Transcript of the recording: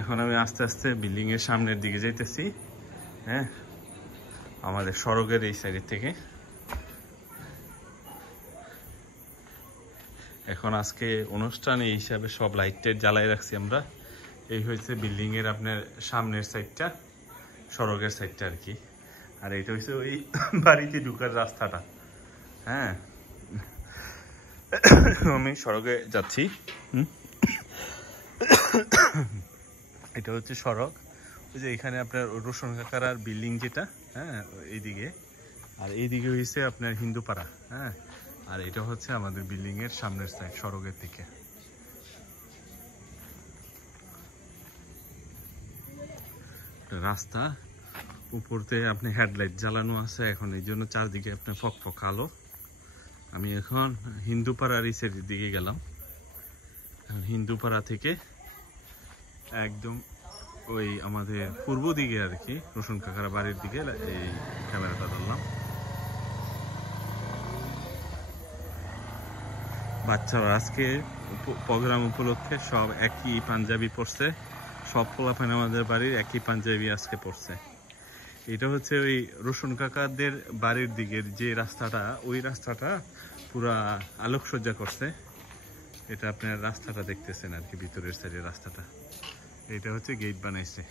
এখন আমি আস্তে আস্তে বিল্ডিং এর সামনের দিকে যাইতেছি। হ্যাঁ, আমাদের সড়কের এই সাইড থেকে। এখন আজকে অনুষ্ঠান এই হিসাবে সব লাইট টাইট জ্বালাই রাখছি আমরা। এই হয়েছে বিল্ডিং এর আপনার সামনের সাইডটা, সড়কের সাইডটা আর কি। আর এটা হচ্ছে ওই বাড়িতে ঢুকার রাস্তাটা। হ্যাঁ, আমি সড়কে যাচ্ছি। এটা হচ্ছে সড়ক। ওই যে এখানে আপনার রোশন কাকার বিল্ডিং যেটা, হ্যাঁ এইদিকে। আর এইদিকে হয়েছে আপনার হিন্দুপাড়া। হ্যাঁ, আর এটা হচ্ছে আমাদের বিল্ডিং এর সামনের সাইড, সড়কের দিকে। রাস্তা উপরতে আপনি হেডলাইট জ্বালানো আছে এখন, এই জন্য চারদিকে আপনার ফকফক আলো। আমি এখন হিন্দুপাড়ার এই সাইডের দিকে গেলাম। হিন্দুপাড়া থেকে একদম ওই আমাদের পূর্ব দিকে আর কি, রোশন কাকার বাড়ির দিকে এই ক্যামেরাটা ধরলাম। বাচ্চারা আজকে প্রোগ্রাম উপলক্ষে সব একই পাঞ্জাবি পরছে। সব পোলাপান আমাদের বাড়ির একই পাঞ্জাবি আজকে পরছে। এটা হচ্ছে ওই রোশন কাকাদের বাড়ির দিকের যে রাস্তাটা, ওই রাস্তাটা পুরা আলোকসজ্জা করছে। এটা আপনার রাস্তাটা দেখতেছেন আর কি, ভিতরের সাইডের রাস্তাটা। এটা হচ্ছে গেট বানাইছে।